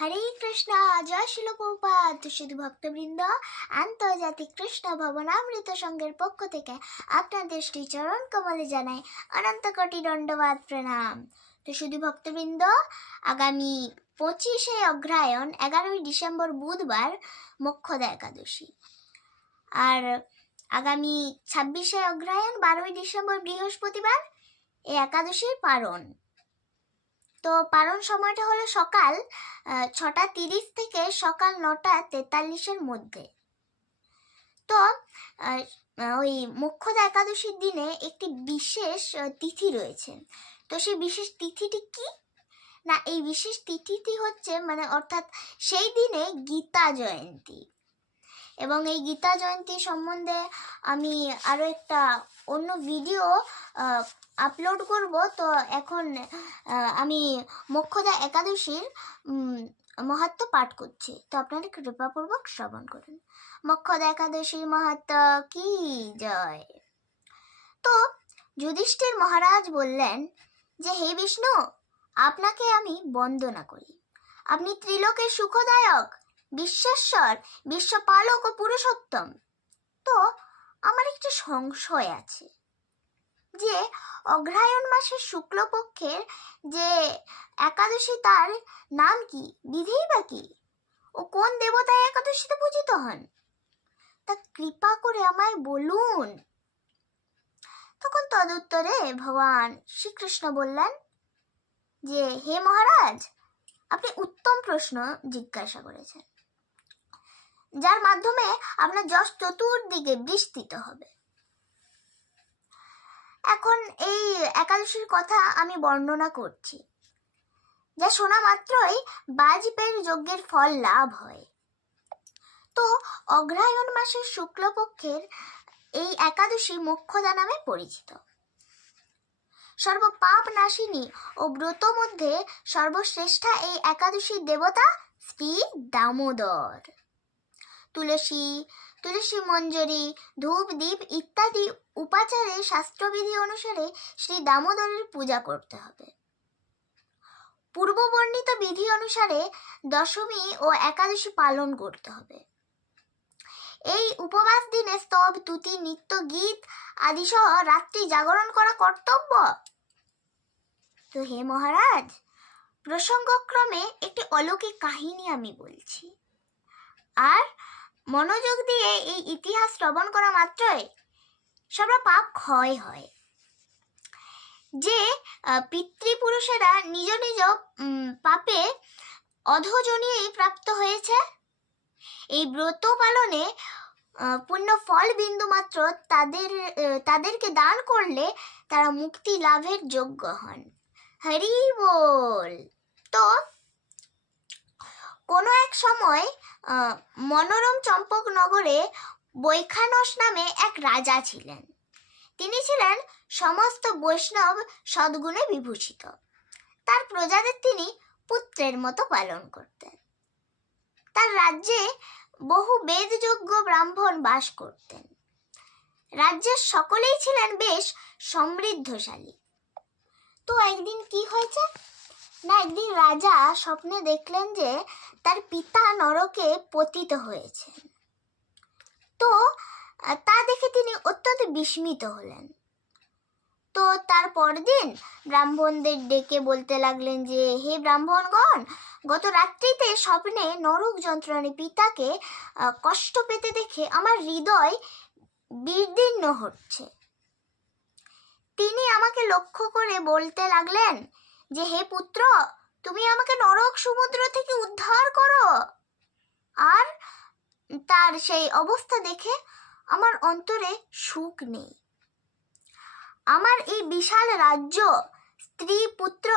হরে কৃষ্ণ, জয় শিল প্রভুপাত শুধু ভক্তবৃন্দ, আন্তর্জাতিক কৃষ্ণ ভবনামৃত সংঘের পক্ষ থেকে আপনাদের শ্রী চরণ কমলে জানাই অনন্ত কোটি দণ্ডবাদ প্রণাম। তো শুধু ভক্তবৃন্দ, আগামী পঁচিশে অগ্রায়ণ, এগারোই ডিসেম্বর বুধবার মোক্ষদা একাদশী আর আগামী ছাব্বিশে অগ্রায়ণ, বারোই ডিসেম্বর বৃহস্পতিবার এই একাদশীর পারণ। তো পারণ সময়টা হলো সকাল ছটা তিরিশ থেকে সকাল নটা তেতাল্লিশের মধ্যে। তো ওই মুখ্যদা একাদশীর দিনে একটি বিশেষ তিথি রয়েছে। তো সেই বিশেষ তিথিটি কি? না, এই বিশেষ তিথিটি হচ্ছে মানে অর্থাৎ সেই দিনে গীতা জয়ন্তী। এবং এই গীতা জয়ন্তী সম্বন্ধে আমি আরও একটা অন্য ভিডিও আপলোড করব। তো এখন আমি মোক্ষদা একাদশীর মহাত্ম পাঠ করছি। তো আপনারা কৃপাপূর্বক শ্রবণ করুন। মোক্ষদা একাদশীর মাহাত্ম কি জয়? তো যুধিষ্ঠির মহারাজ বললেন যে, হে বিষ্ণু, আপনাকে আমি বন্দনা করি। আপনি ত্রিলোকের সুখদায়ক বিশ্বেশ্বর, বিশ্বপালক ও পুরুষোত্তম। তো আমার একটি সংশয় আছে যে অগ্রায়ণ মাসের শুক্লপক্ষের যে একাদশী তার নাম কি বিধিই বা কি? ও কোন দেবতায় একাদশীতে পূজিত হন? তা কৃপা করে আমায় বলুন। তখন তদুত্তরে ভগবান শ্রীকৃষ্ণ বললেন, যে হে মহারাজ, আপনি উত্তম প্রশ্ন জিজ্ঞাসা করেছেন। যার মাধ্যমে আপনার যশ চতুর্দিকে বিস্তৃত হবে। এখন এই একাদশীর কথা আমি বর্ণনা করছি, যা শোনা মাত্রই বাজপেয়ীর যজ্ঞের ফল লাভ হয়। তো অগ্রায়ণ মাসের শুক্লপক্ষের এই একাদশী মোক্ষদা নামে পরিচিত। সর্বপাপ নাশিনী ও ব্রত মধ্যে সর্বশ্রেষ্ঠা এই একাদশীর দেবতা শ্রী দামোদর। তুলসী তুলসী মঞ্জরি ধূপ দ্বীপ ইত্যাদি উপাচারে শাস্ত্রবিধি অনুসারে শ্রী দামোদরের পূজা করতে হবে। পূর্ববর্ণিত বিধি অনুসারে দশমী ও একাদশী পালন করতে হবে। এই উপবাস দিনে স্তব, তুতি, নিত্য গীত আদি সহ রাত্রি জাগরণ করা কর্তব্য। তো হে মহারাজ, প্রসঙ্গক্রমে একটি অলৌকিক কাহিনী আমি বলছি। আর মনোযোগ দিয়ে এই ইতিহাস শ্রবণ করা মাত্রই সবরা পাপ ক্ষয় হয়। যে পিতৃপুরুষেরা নিজ নিজ পাপে অধজনীয় প্রাপ্ত হয়েছে, এই ব্রত পালনে পুণ্য ফল বিন্দু মাত্র তাদের, তাদেরকে দান করলে তারা মুক্তি লাভের যোগ্য হন। হরি বল। তো কোনো এক সময় মনোরম চম্পকনগরে বৈখানস নামে এক রাজা ছিলেন। তিনি ছিলেন সমস্ত বৈষ্ণব সদ্গুণে বিভূষিত। তার প্রজাদের তিনি পুত্রের মতো পালন করতেন। তার রাজ্যে বহু বেদযোগ্য ব্রাহ্মণ বাস করতেন। রাজ্যের সকলেই ছিলেন বেশ সমৃদ্ধশালী। তো একদিন কি হয়েছে? না, একদিন রাজা স্বপ্নে দেখলেন যে তার পিতা নরকে পতিত হয়েছে। তো, তা দেখে তিনি অত্যন্ত বিস্মিত হলেন। তো তার পরদিন ব্রাহ্মণদের ডেকে বলতে লাগলেন যে, হে ব্রাহ্মণগণ, গত রাত্রিতে স্বপ্নে নরক যন্ত্রণে পিতাকে কষ্ট পেতে দেখে আমার হৃদয় বিদীর্ণ হচ্ছে। তিনি আমাকে লক্ষ্য করে বলতে লাগলেন যে হে পুত্র, তুমি আমাকে নরক সমুদ্র থেকে উদ্ধার করো। আর তার সেই অবস্থা দেখে আমার অন্তরে সুখ নেই। আমার এই বিশাল রাজ্য, স্ত্রী, পুত্র,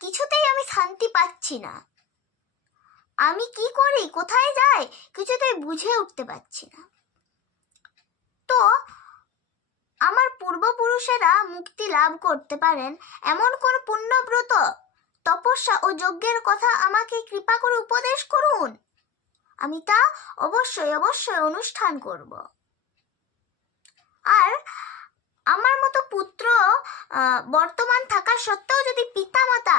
কিছুতেই আমি শান্তি পাচ্ছি না। আমি কি করি, কোথায় যাই, কিছুতেই বুঝে উঠতে পারছি না। তো আমার পূর্বপুরুষেরা মুক্তি লাভ করতে পারেন, এমন কোন পুণ্যব্রত? তপস্যা ও যজ্ঞের কথা আমাকে কৃপা করে উপদেশ করুন। আমি তা অবশ্যই অবশ্যই অনুষ্ঠান করব। আর আমার মতো পুত্র বর্তমান থাকা সত্ত্বেও যদি পিতামাতা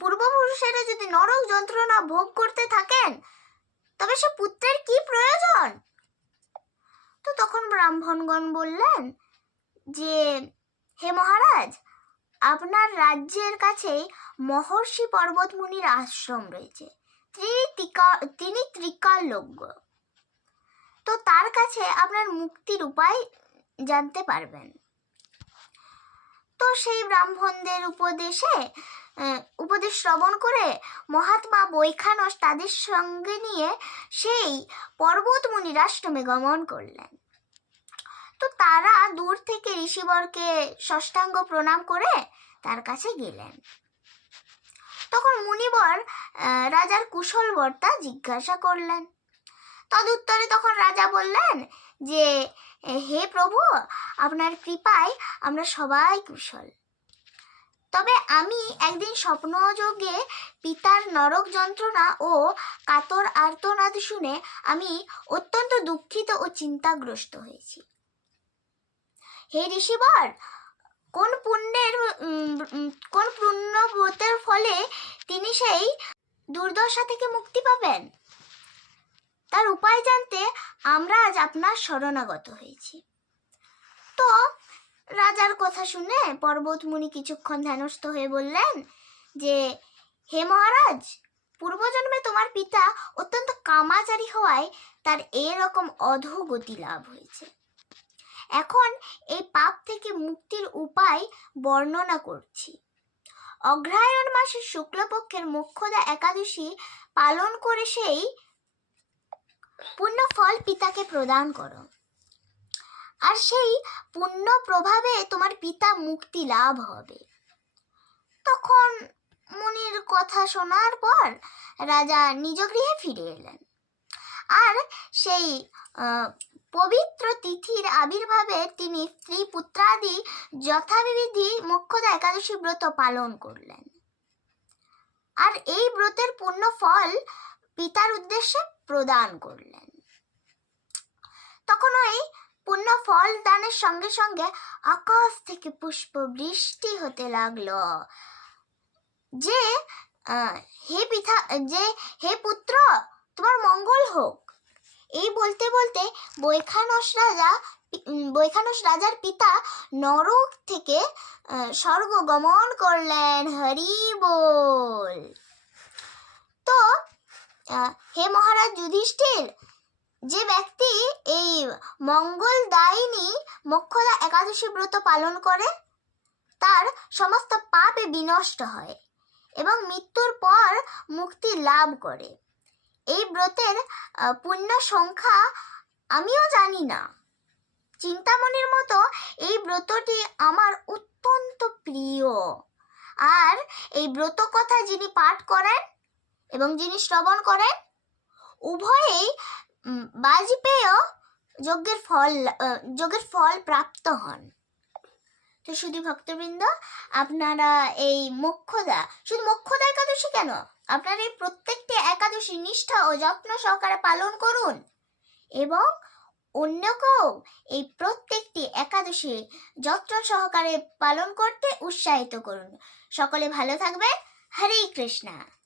পূর্বপুরুষেরা যদি নরক যন্ত্রণা ভোগ করতে থাকেন, তবে সে পুত্রের কি প্রয়োজন? তো তখন ব্রাহ্মণগণ বললেন যে, হে মহারাজ, আপনার রাজ্যের কাছেই মহর্ষি পর্বতমুনির আশ্রম রয়েছে। তিনি ত্রিকা তিনি ত্রিকালজ্ঞ। তো তার কাছে আপনার মুক্তির উপায় জানতে পারবেন। তো সেই ব্রাহ্মণদের উপদেশে উপদেশ শ্রবণ করে মহাত্মা বৈখানস তাদের সঙ্গে নিয়ে সেই পর্বতমুনির আশ্রমে গমন করলেন। তো তারা দূর থেকে ঋষিবরকে ষষ্ঠাঙ্গ প্রণাম করে তার কাছে গেলেন। তখন মুনিবর রাজার কুশল বর্তা জিজ্ঞাসা করলেন। তদুত্তরে তখন রাজা বললেন যে হে প্রভু, আপনার কৃপায় আমরা সবাই কুশল। তবে আমি একদিন স্বপ্নযোগে পিতার নরক যন্ত্রণা ও কাতর আর্তনাদ শুনে আমি অত্যন্ত দুঃখিত ও চিন্তাগ্রস্ত হয়েছি। হে ঋষিবর, কোন পুণ্যের কোন পুণ্য ব্রতের ফলে তিনি সেই দুর্দশা থেকে মুক্তি পাবেন? তার উপায় জানতে আমরা আজ আপনার শরণাগত হয়েছি। তো রাজার কথা শুনে পর্বতমুনি কিছুক্ষণ ধ্যানস্থ হয়ে বললেন যে, হে মহারাজ, পূর্বজন্মে তোমার পিতা অত্যন্ত কামাচারী হওয়ায় তার এরকম অধোগতি লাভ হয়েছে। এখন এই পাপ থেকে মুক্তির উপায় বর্ণনা করছি। অগ্রহায়ণ মাসের শুক্লপক্ষের মোক্ষদা একাদশী পালন করে সেই পুণ্য ফল পিতাকে প্রদান করো। আর সেই পুণ্য প্রভাবে তোমার পিতা মুক্তি লাভ হবে। তখন মুনির কথা শোনার পর রাজা নিজ গৃহে ফিরে এলেন। আর সেই পবিত্র তিথির আবির্ভাবে তিনি স্ত্রী পুত্রাদি যথাবিধি মোক্ষদা একাদশী ব্রত পালন করলেন। আর এই ব্রতের পূর্ণ ফল পিতার উদ্দেশ্যে প্রদান করলেন। তখন ওই পূর্ণ ফল দানের সঙ্গে সঙ্গে আকাশ থেকে পুষ্প বৃষ্টি হতে লাগল। যে হে পিতা যে, হে পুত্র, তোমার মঙ্গল হোক। এই বলতে বলতে বৈখানস রাজা বৈখানস রাজার পিতা নরক থেকে স্বর্গ গমন করলেন হরি বল। তো হে মহারাজ যুধিষ্ঠির যে ব্যক্তি এই মঙ্গল দায়িনী মোক্ষদা একাদশী ব্রত পালন করে, তার সমস্ত পাপে বিনষ্ট হয় এবং মৃত্যুর পর মুক্তি লাভ করে। এই ব্রতের পুণ্য সংখ্যা আমিও জানি না। চিন্তামণির মতো এই ব্রতটি আমার অত্যন্ত প্রিয়। আর এই ব্রত কথা যিনি পাঠ করেন এবং যিনি শ্রবণ করেন, উভয়েই বাজপেয় যজ্ঞের ফল যজ্ঞের ফল প্রাপ্ত হন। তো শুধু ভক্তবৃন্দ, আপনারা এই মোক্ষদা, শুধু মোক্ষদা একাদশী কেন? আপনারা এই প্রত্যেকটি একাদশী নিষ্ঠা ও যত্ন সহকারে পালন করুন। এবং অন্যকেও এই প্রত্যেকটি একাদশী যত্ন সহকারে পালন করতে উৎসাহিত করুন। সকলে ভালো থাকবেন। হরে কৃষ্ণা।